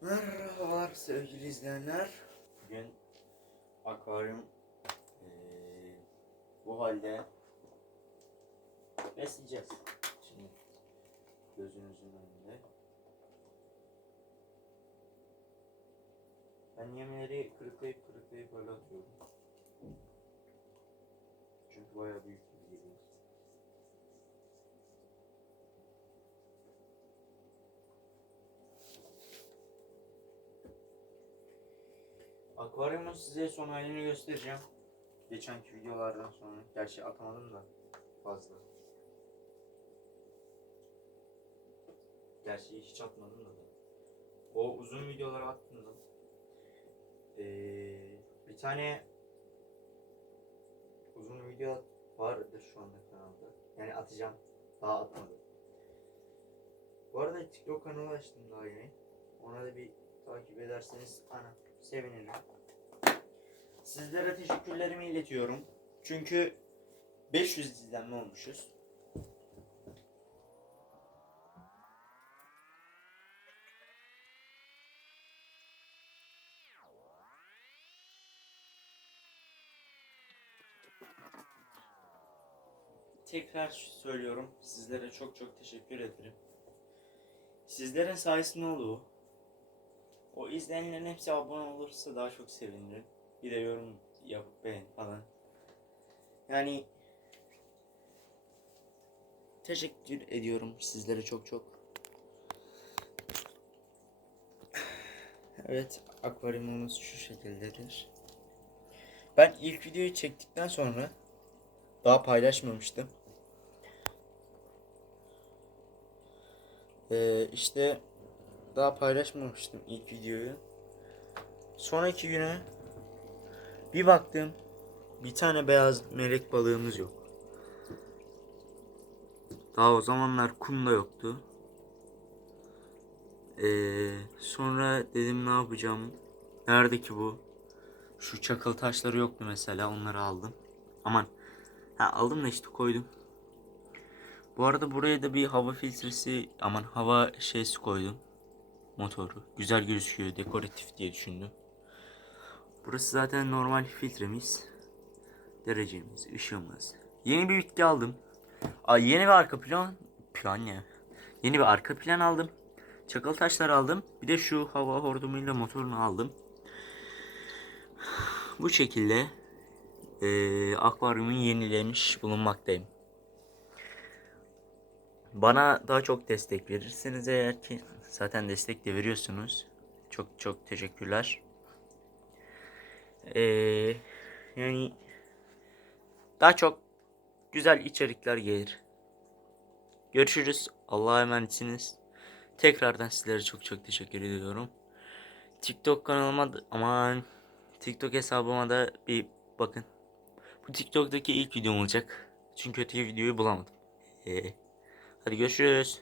Merhabalar sevgili izleyenler. Bugün akvaryum eee, bu halde besleyeceğiz. Şimdi gözünüzün önünde. Ben yemleri kırıklayıp kırıklayıp böyle atıyorum. Çünkü bayağı büyük Akvaryumun size son halini göstereceğim. Geçenki videolardan sonra. Gerçi atamadım da fazla. Gerçi hiç atmadım da. O uzun videoları attım da. Ee, bir tane uzun video vardır şu anda kanalda. Yani atacağım. Daha atmadım. Bu arada TikTok kanalı açtım daha yeni. Ona da bir takip ederseniz ana sevinirim. Sizlere teşekkürlerimi iletiyorum. Çünkü 500 izlenme olmuşuz. Tekrar söylüyorum. Sizlere çok çok teşekkür ederim. Sizlerin sayesinde oldu bu. O izleyenlerin hepsi abone olursa daha çok sevinirim. Bir de yorum yapıp beğen falan. Yani teşekkür ediyorum sizlere çok çok. Evet, akvaryumumuz şu şekildedir. Ben ilk videoyu çektikten sonra daha paylaşmamıştım. Ee, işte daha paylaşmamıştım ilk videoyu. Sonraki güne bir baktım bir tane beyaz melek balığımız yok. Daha o zamanlar kum da yoktu. Ee, sonra dedim ne yapacağım? Nerede ki bu? Şu çakıl taşları yoktu mesela onları aldım. Aman ha, aldım da işte koydum. Bu arada buraya da bir hava filtresi aman hava şeysi koydum. Motoru. Güzel gözüküyor dekoratif diye düşündüm. Burası zaten normal filtremiz. Derecemiz, ışığımız. Yeni bir bitki aldım. Aa, yeni bir arka plan. Plan ne? Yeni bir arka plan aldım. Çakıl taşlar aldım. Bir de şu hava hordumuyla motorunu aldım. Bu şekilde eee akvaryumu yenilemiş bulunmaktayım. Bana daha çok destek verirseniz eğer ki zaten destek de veriyorsunuz. Çok çok teşekkürler. Ee, yani daha çok güzel içerikler gelir. Görüşürüz. Allah'a emanetsiniz. Tekrardan sizlere çok çok teşekkür ediyorum. TikTok kanalıma da, aman TikTok hesabıma da bir bakın. Bu TikTok'taki ilk videom olacak. Çünkü öteki videoyu bulamadım. Ee, görüşürüz.